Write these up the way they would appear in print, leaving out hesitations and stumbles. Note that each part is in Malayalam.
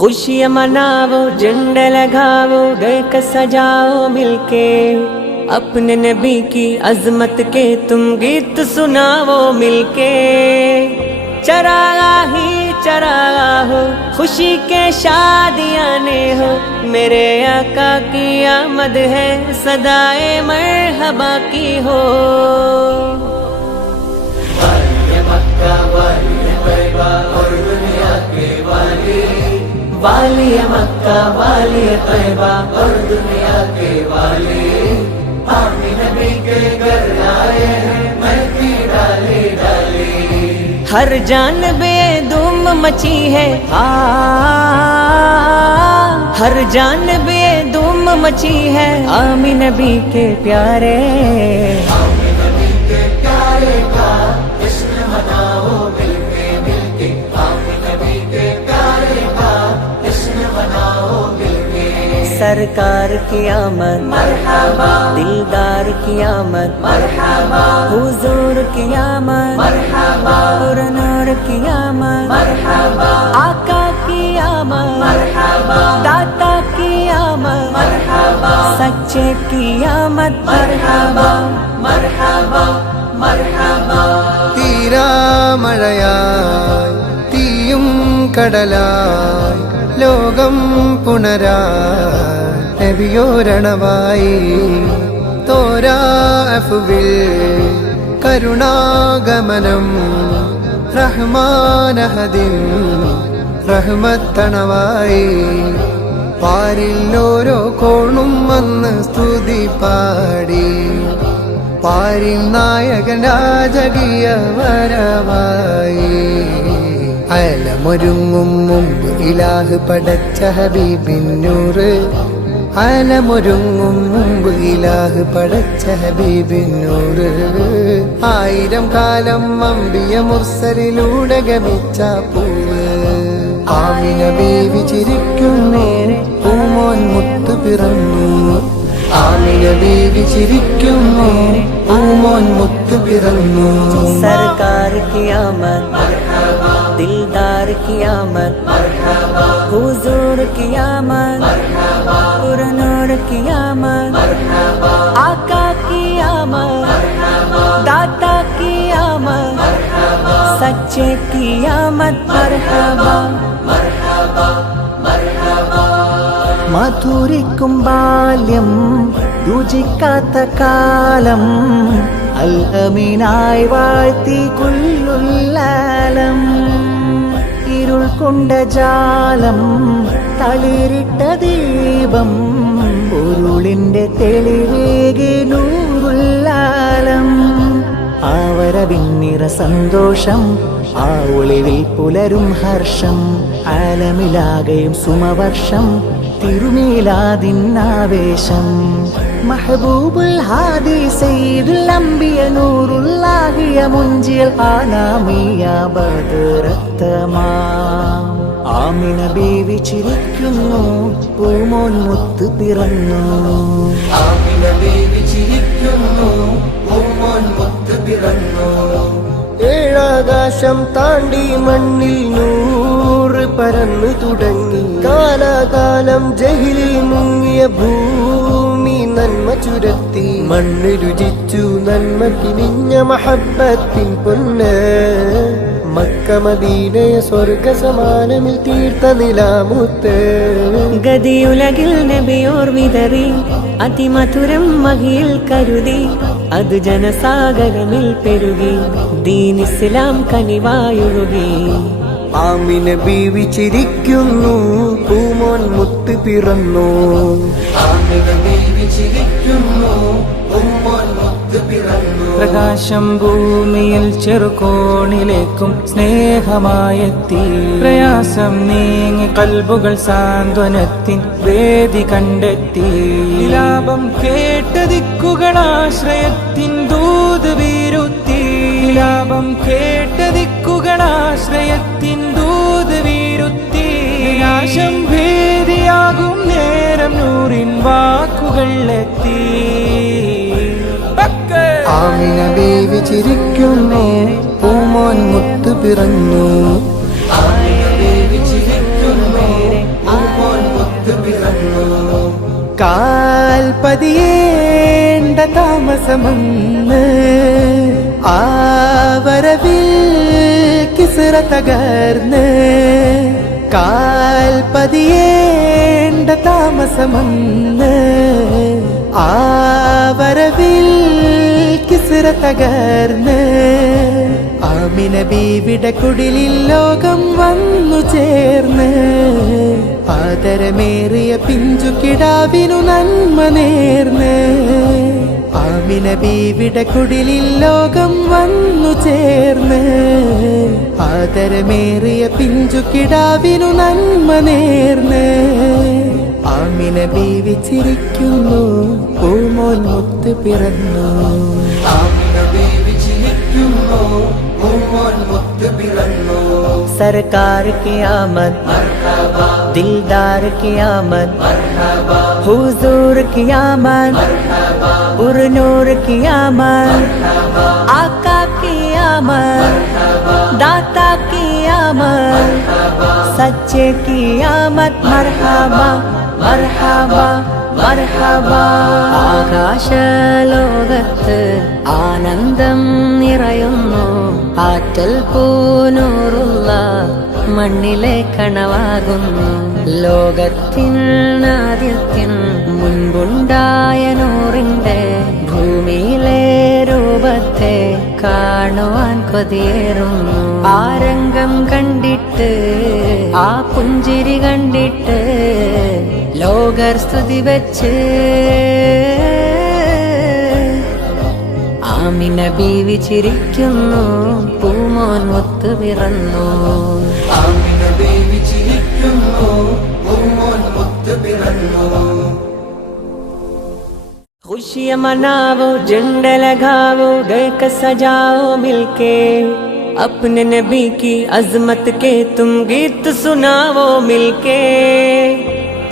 खुशियाँ मनाओ, झंडा लगाओ, देख सजाओ मिलके, अपने नबी की अजमत के तुम गीत सुनाओ मिलके। चरागा ही चरागा हो, खुशी के शादियाने हो, मेरे आका की आमद है, सदाए मरहबा की हो। वाली मक्का वाली तैयबा और दुनिया के वाली, वाली मक्का वाली तैयबा और दुनिया के वाली, आमी नबी के घर आए हैं महकी डाली डाली। हर जानबे धूम मची है, हर जानबे धूम मची है, आमी नबी के प्यारे, आमी नबी के प्यारे का जश्न मनाओ मिलके मिलके, आमी नबी के प्यारे का जश्न मनाओ मिलके। सरकार की आमद मरहबा, दिलदार की आमद मरहबा, हुजूर की आमद मरहबा, नूर की आमद मरहबा, आका की आमद मरहबा, दाता की आमद मरहबा, सच्चे की आमद मरहबा मरहबा मरहबा। തീരാമഴയായി തീയും കടലായി ലോകം പുണരായി നബിയോരണമായി തോരാ അഫ്വിൽ കരുണാഗമനം റഹ്മാനഹദിൻ റഹ്മത്തണവായി പാരിൽ ഓരോ കോണും വന്ന് സ്തുതി പാടി പാരിൻ നായകൻ രാജകീയ വരവായി അലമൊരുങ്ങും മുമ്പ് ഇലാഹ് പടച്ച ഹബീബിൻ നൂറ് അലമൊരുങ്ങും മുമ്പ് ഇലാഹ് പടച്ച ഹബീബിൻ നൂറ് ആയിരം കാലം അമ്പിയ മുർസലിലൂടെ ഗമിച്ച പൂവ് ആമിന ബീവി ചിരിക്കുന്നേ പൂമോൻ മുത്തു പിറന്നു ആമിന ബീവി ചിരിക്കുന്നു പൂമോൻ മുത്തു പിറന്നു सरकार की आमद मरहबा, दिलदार की आमद मरहबा, हुजूर की आमद मरहबा, नूर की आमद मरहबा, आका की आमद मरहबा, दाता की आमद मरहबा, सच्चे की आमद मरहबा मरहबा मरहबा। മധുരിക്കും ബാല്യം രുചിക്കാത്ത കാലം അൽ അമീനായി വാഴ്ത്തി കുല്ലുല്ലാലം ഇരുൾ കൊണ്ട ജാലം തളിരിട്ട ദീപം പൊരുളിന്റെ തെളിവേകി നൂറുല്ലാലം ആവരവിന്നിറ സന്തോഷം ആ ഒളിവിൽ പുലരും ഹർഷം ആലമിലാകെയും സുമവർഷം തിരുമീലാദിന്നാവേശം മഹബൂബുൽ ഹാദി സയ്യിദുൽ അംബിയ നൂറുല്ലാഹിയ മുൻജിൽ ആനാമിയ ബദറത്തമാം ആമിന ബീവി ചിരിക്കുന്നു പൂമോൻ മുത്ത് പിറന്നു ആമിന ബീവി ചിരിക്കുന്നു പൂമോൻ മുത്ത് പിറന്നു ഏഴാകാശം താണ്ടി മണ്ണിൽ നൂറ് പരന്നു തുടങ്ങി കാലാകാലം ജഹിലിൽ മുങ്ങിയ ഭൂമി നന്മ ചുരത്തി മണ്ണ് രുചിച്ചു നന്മ കിനിഞ്ഞ മഹബത്തിൻ പൊന്ന് മക്ക മദീനയ സ്വർഗ സമാനമിൽ തീർത്ത നിലാമുത്ത് ഗതിയുലകിൽ നബിയോർ വിതറി അതിമധുരം മഹിയിൽ കരുതി അത് ജനസാഗരമിൽ പെരുകി ദീൻ ഇസ്ലാം കനിവായൊഴുകി ആമിന ബീവി ചിരിക്കുന്നു പൂമോൻ മുത്ത് പിറന്നു ആമിന ബീവി ചിരിക്കുന്നു പൂമോൻ മുത്ത് പിറന്നു പ്രകാശം ഭൂമിയിൽ ചെറുകോണിലേക്കും സ്നേഹമായെത്തി പ്രയാസം നീങ്ങി കൽബുകൾ സാന്ത്വനത്തിൻ വേദി കണ്ടെത്തി ലാഭം കേട്ട ദിക്കുകളാശ്രയത്തിൻ ദൂത് വീരുത്തി ലാഭം കേട്ട ദിക്കുകളാശ്രയത്തിൻ ദൂത് വീരുത്തി നാശം ഭേദിയാകും നേരം നൂറിൻ വാക്കുകൾ എത്തി ആമിന ബീവി ചിരിക്കുന്നു പൂമോൻ മുത്ത് പിറന്നു ആമിന ബീവി ചിരിക്കുന്നു പിറന്നു. കാൽപതിയേണ്ട താമസമന്ന് ആവരവിൽ കിസ്റ തകർന്ന്. കാൽപതിയേണ്ട താമസമന്ന് ആവരവിൽ കിസ്റ തകർന്ന്. ആമിന ബീവിയുടെ കുടിലിൽ ലോകം വന്നു ചേർന്ന്. ആദരമേറിയ പിഞ്ചു കിടാവിനു നന്മ നേർന്ന്. ആമിന ബീവിയുടെ കുടിലിൽ ലോകം വന്നു ചേർന്ന്. ആദരമേറിയ പിഞ്ചു കിടാവിനു നന്മ നേർന്ന്. ആമിന ബീവി ചിരിക്കുന്നു, പൂമോൻ മുത്ത് പിറന്നു. ആമിന ബീവി ചിരിക്കുന്നു, പൂമോൻ മുത്ത് പിറന്നു. सरकार की आमद മർഹബാ दिलदार की आमद മർഹബാ हुजूर की आमद മർഹബാ पुरनूर की आमद മർഹബാ आका की आमद दाता की आमद सच्चे की आमद मरहबा मरहबा മർഹബാ. ആകാശലോകത്ത് ആനന്ദം നിറയുന്നു. ആറ്റൽ പൂനൂറുള്ള മണ്ണിലെ കണവാകുന്നു. ലോകത്തിനാദ്യത്തിൻ മുൻപുണ്ടായ നൂറിന്റെ ഭൂമിയിലെ രൂപത്തെ കാണുവാൻ കൊതിയേറുന്നു. ആ രംഗം കണ്ടിട്ട്, ആ പുഞ്ചിരി കണ്ടിട്ട് ലോകർ സ്തുതി വെച്ച് ആമിന ബീവി ചിരിക്കുന്നു, പൂമോൻ മുത്ത് പിറന്നു. ആമിന ബീവി ചിരിക്കുന്നു, പൂമോൻ മുത്ത് പിറന്നു. खुशियाँ मनाओ, झंडा लगाओ, घर का सजाओ मिलके. अपने नबी की अजमत के तुम गीत सुनाओ मिलके.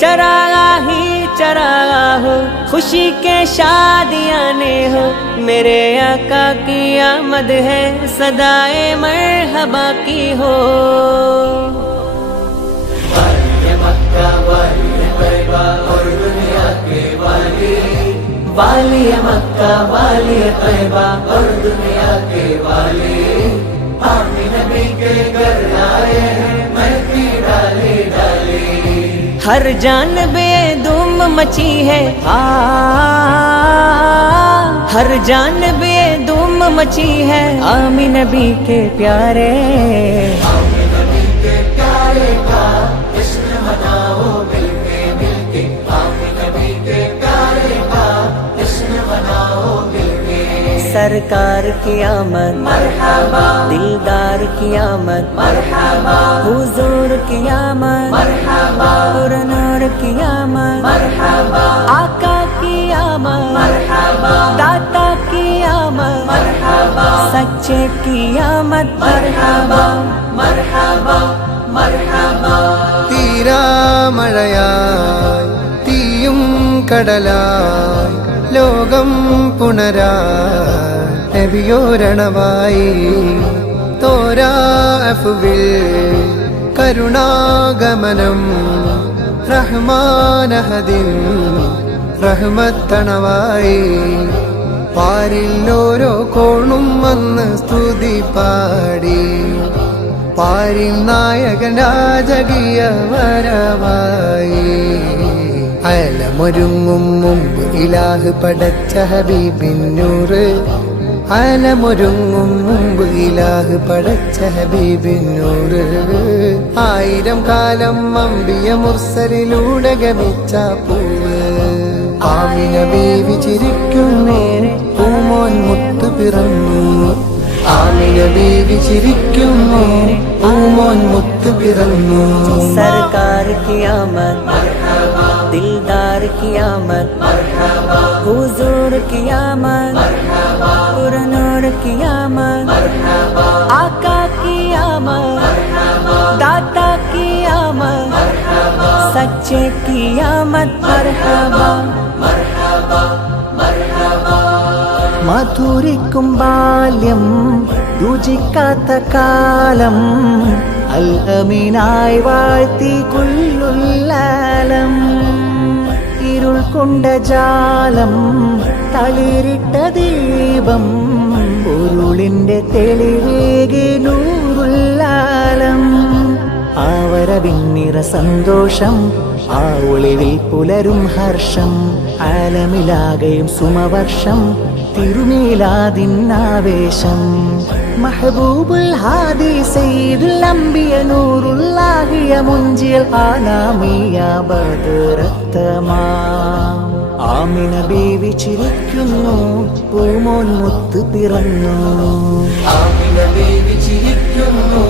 चरागा ही चरागा हो, खुशी के शादियाने हो. मेरे आका की आमद है, सदाए मरहबा की हो. वालिए मक्का वालिए तैयबा और दुनिया के वाली. वालिए मक्का वालिए तैयबा और दुनिया के वाली. आमिन नबी के घर आए हैं महकी डाली डाली. हर जानबे धूम मची है, हर जानबे धूम मची है. आमिन नबी के प्यारे, आमिन नबी के प्यारे का जश्न मनाओ मिलके मिलके. आमिन नबी के प्यारे का जश्न मनाओ मिलके. सरकार की आमद मरहबा दिलदार की आमद मरहबा हुजूर की आमद मरहबा पुरनूर की आमद मरहबा आका की आमद मरहबा दाता की आमद मरहबा सच्चे की आमद मरहबा मरहबा मरहबा. തീരാമഴയായി തീയും കടലായി ലോകം പുണരാൻ നബിയോരണമായി. തോരാഫുവിൽ കരുണാഗമനം റഹ്മാനഹദിൻ റഹ്മത്തണവായി. പാരിൽ ഓരോ കോണും വന്ന് സ്തുതി പാടി. പാരിൽ നായകൻ രാജകീയ വരവായി. അലമൊരുങ്ങും മുമ്പ് ഇലാഹ് പടച്ച ഹബീബിന്നൂറ്. അലമൊരുങ്ങും മുമ്പ് ഇലാഹ് പടച്ച ഹബീബിന്നൂറ്. 1000 കാലം അമ്പിയ മുർസലിലൂടെ ഗമിച്ച പൂവ്. ആമിന ബീവി ചിരിക്കുന്നേ, പൂമോൻ മുത്ത് പിറന്നു. ആമിന ബീവി ചിരിക്കുന്നു, പൂമോൻ മുത്ത് പിറന്നു. सरकार की आमद दिलदार की आमद हुजूर की आमद पुरनूर की आमद आका की आमद दाता की आमद सच्चे की आमद मरहबा മധുരിക്കും ബാല്യം രുചിക്കാത്ത കാലം അൽ അമീനായി വാഴ്ത്തി കുല്ലുല്ലാലം. കൊണ്ട ജാലം തളിരിട്ട ദീപം പൊരുളിന്റെ തെളിവേകി നൂറുല്ലാലം ആവരവിന്നിറ സന്തോഷം ആ ഒളിവിൽ പുലരും ഹർഷം ആലമിലാകയും സുമവർഷം തിരുമീലാദിന്നാവേശം മഹബൂബുൽ ഹാദി സയ്യിദുൽ അംബിയ നൂറുല്ലാഹിയ മുൻജിൽ ആനാമിയ ബദറത്തമാം ആമിന ബീവി ചിരിക്കുന്നു പൂമോൻ മുത്ത് പിറന്നു ആമിന ബീവി ചിരിക്കുന്നു